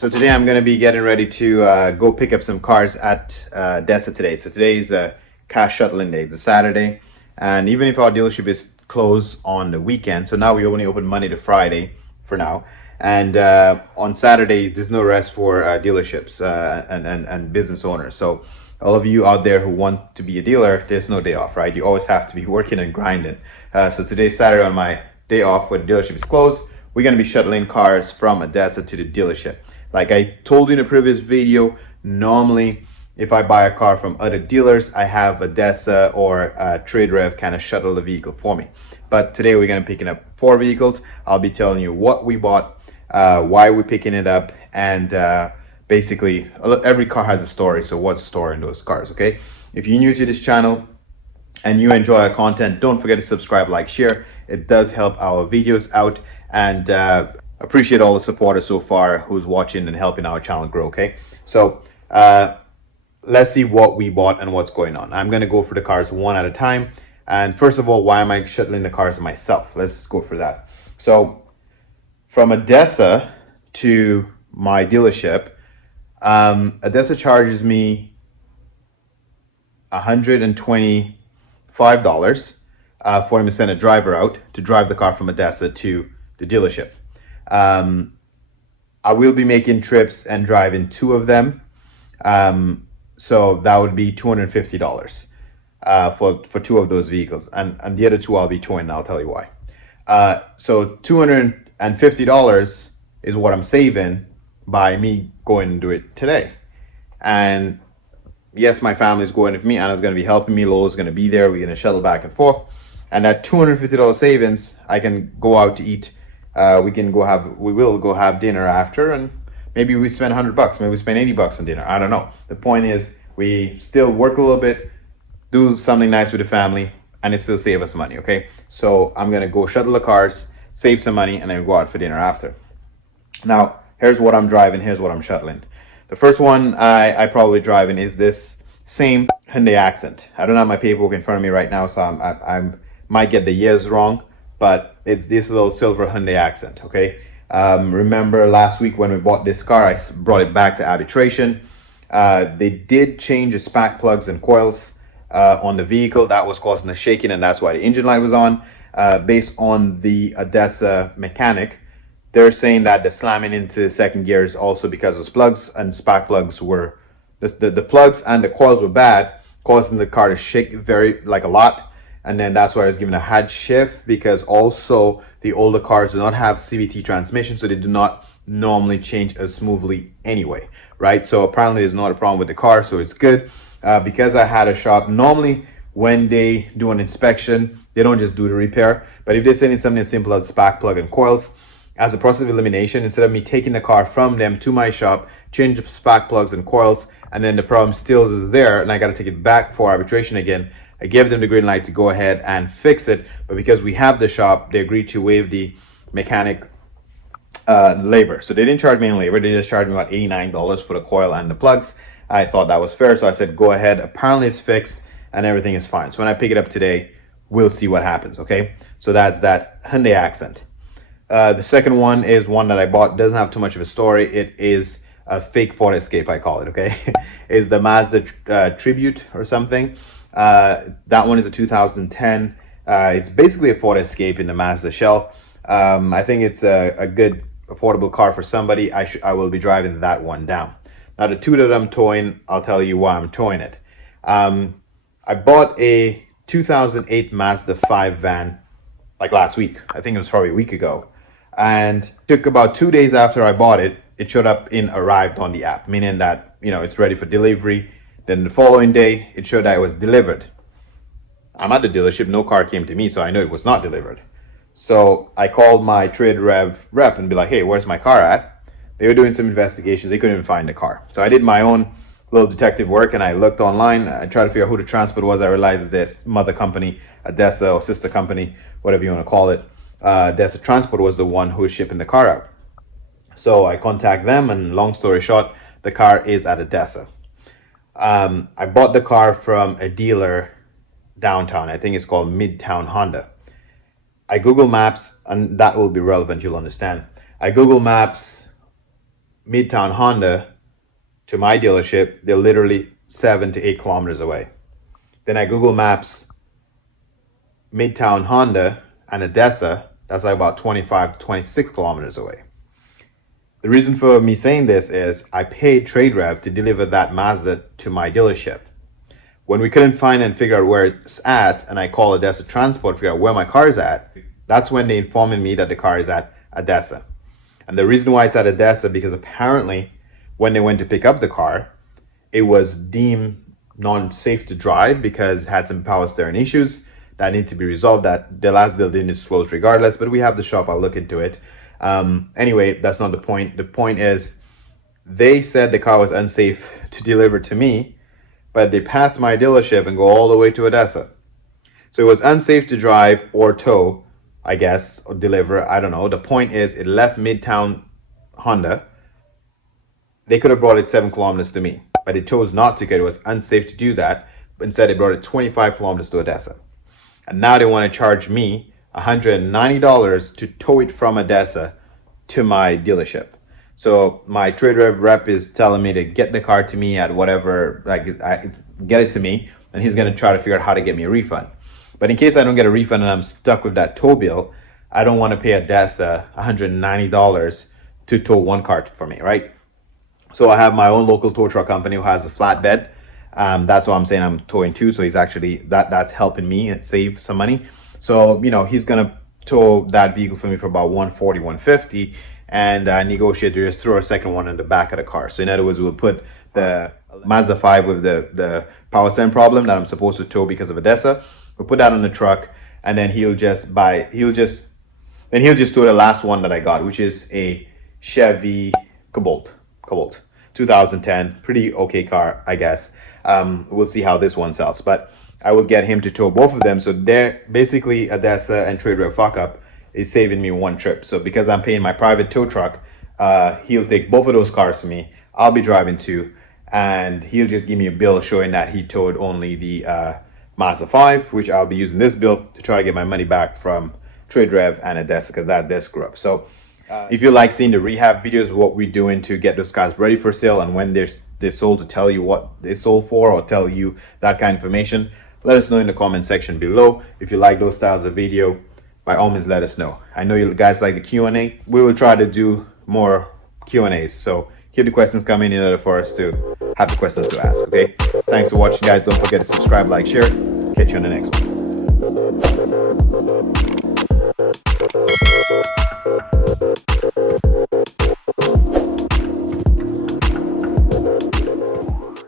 So today I'm going to be getting ready to go pick up some cars at Adesa today. So today is a cash shuttling day. It's a Saturday, and even if our dealership is closed on the weekend, so now we only open Monday to Friday for now. And on Saturday, there's no rest for dealerships and business owners. So all of you out there who want to be a dealer, there's no day off, right? You always have to be working and grinding. So today's Saturday on my day off when the dealership is closed, we're going to be shuttling cars from Adesa to the dealership. Like I told you in a previous video, normally if I buy a car from other dealers, I have Adesa or TradeRev kind of shuttle the vehicle for me. But today we're going to be picking up 4 vehicles. I'll be telling you what we bought, why we're picking it up, and basically every car has a story. So what's the story in those cars, okay? If you're new to this channel and you enjoy our content, don't forget to subscribe, like, share. It does help our videos out, and appreciate all the supporters so far who's watching and helping our channel grow. Okay, so let's see what we bought and what's going on. I'm going to go for the cars one at a time. And first of all, why am I shuttling the cars myself? Let's go for that. So from Adesa to my dealership, Adesa charges me $125 for him to send a driver out to drive the car from Adesa to the dealership. I will be making trips and driving 2 of them, so that would be $250 for 2 of those vehicles, and the other 2 I'll be towing, and I'll tell you why. So $250 is what I'm saving by me going and do it today. And yes, my family's going with me. Anna's going to be helping me. Lola's going to be there. We're going to shuttle back and forth, and that $250 savings, I can go out to eat. We will go have dinner after, and maybe we spend $100, maybe we spend $80 on dinner. I don't know. The point is, we still work a little bit, do something nice with the family, and it still save us money. Okay, so I'm gonna go shuttle the cars, save some money, and then go out for dinner after. Now, here's what I'm driving. Here's what I'm shuttling. The first one I probably driving is this same Hyundai Accent. I don't have my paperwork in front of me right now, so I might get the years wrong, but it's this little silver Hyundai Accent. Okay, remember last week when we bought this car, I brought it back to arbitration. They did change the spark plugs and coils on the vehicle. That was causing the shaking, and that's why the engine light was on. Based on the Adesa mechanic, they're saying that the slamming into second gear is also because those plugs and spark plugs were the plugs and the coils were bad, causing the car to shake a lot. And then that's why I was given a head shift, because also the older cars do not have CVT transmission, so they do not normally change as smoothly anyway, right? So apparently there's not a problem with the car, so it's good. Because I had a shop, normally when they do an inspection, they don't just do the repair, but if they're sending something as simple as spark plug and coils, as a process of elimination, instead of me taking the car from them to my shop, change the spark plugs and coils, and then the problem still is there, and I got to take it back for arbitration again, I gave them the green light to go ahead and fix it. But because we have the shop, they agreed to waive the mechanic labor. So they didn't charge me any labor. They just charged me about $89 for the coil and the plugs. I thought that was fair, so I said go ahead. Apparently it's fixed and everything is fine. So when I pick it up today, we'll see what happens. Okay, so that's that Hyundai Accent. The second one is one that I bought. Doesn't have too much of a story. It is a fake Ford Escape, I call it. Okay, is the Mazda Tribute or something. That one is a 2010. It's basically a Ford Escape in the Mazda shell. I think it's a good affordable car for somebody. I will be driving that one down. Now the 2 that I'm towing, I'll tell you why I'm towing it. I bought a 2008 Mazda 5 van like last week. I think it was probably a week ago, and took about 2 days after I bought it, it showed up in arrived on the app, meaning that it's ready for delivery. Then the following day, it showed that it was delivered. I'm at the dealership, no car came to me, so I know it was not delivered. So I called my TradeRev rep and be like, hey, where's my car at? They were doing some investigations, they couldn't even find the car. So I did my own little detective work, and I looked online. I tried to figure out who the transport was. I realized this mother company, Adesa, or sister company, whatever you want to call it, Adesa Transport was the one who was shipping the car out. So I contact them, and long story short, the car is at Adesa. I bought the car from a dealer downtown. I think it's called Midtown Honda. I Google Maps, and that will be relevant, you'll understand. I Google Maps Midtown Honda to my dealership, they're literally 7 to 8 kilometers away. Then I Google Maps Midtown Honda and Adesa, that's like about 25 to 26 kilometers away. The reason for me saying this is I paid TradeRev to deliver that Mazda to my dealership. When we couldn't find and figure out where it's at, and I call Adesa Transport to figure out where my car is at, that's when they informed me that the car is at Adesa. And the reason why it's at Adesa, because apparently when they went to pick up the car, it was deemed non-safe to drive because it had some power steering issues that need to be resolved that the last deal didn't disclose regardless, but we have the shop, I'll look into it. Anyway, that's not the point. The point is they said the car was unsafe to deliver to me, but they passed my dealership and go all the way to Adesa. So it was unsafe to drive or tow, I guess, or deliver, I don't know. The point is it left Midtown Honda. They could have brought it 7 kilometers to me, but they chose not to because it was unsafe to do that, but instead they brought it 25 kilometers to Adesa. And now they want to charge me $190 to tow it from Adesa to my dealership. So my TradeRev rep is telling me to get the car to me at whatever, get it to me, and he's going to try to figure out how to get me a refund. But in case I don't get a refund and I'm stuck with that tow bill, I don't want to pay Adesa $190 to tow one car for me, right? So I have my own local tow truck company who has a flatbed. That's why I'm saying I'm towing two. So he's actually, that's helping me and save some money. So, he's going to tow that vehicle for me for about 140, 150 and negotiate to just throw a second one in the back of the car. So in other words, we'll put the Mazda 5 with the power steering problem that I'm supposed to tow because of Adesa. We'll put that on the truck, and then he'll just tow the last one that I got, which is a Chevy Cobalt 2010, pretty okay car, I guess. We'll see how this one sells, but I will get him to tow both of them. So they're basically Adesa and TradeRev fuck up is saving me one trip. So because I'm paying my private tow truck, he'll take both of those cars for me. I'll be driving two, and he'll just give me a bill showing that he towed only the Mazda 5, which I'll be using this bill to try to get my money back from TradeRev and Adesa because that's their screw up. So if you like seeing the rehab videos, what we're doing to get those cars ready for sale and when they're sold, to tell you what they sold for or tell you that kind of information, let us know in the comment section below. If you like those styles of video, by all means let us know. I know you guys like the Q&A. We will try to do more Q&As, so keep the questions coming in order for us to have the questions to ask. Okay, thanks for watching, guys. Don't forget to subscribe, like, share. Catch you on the next one.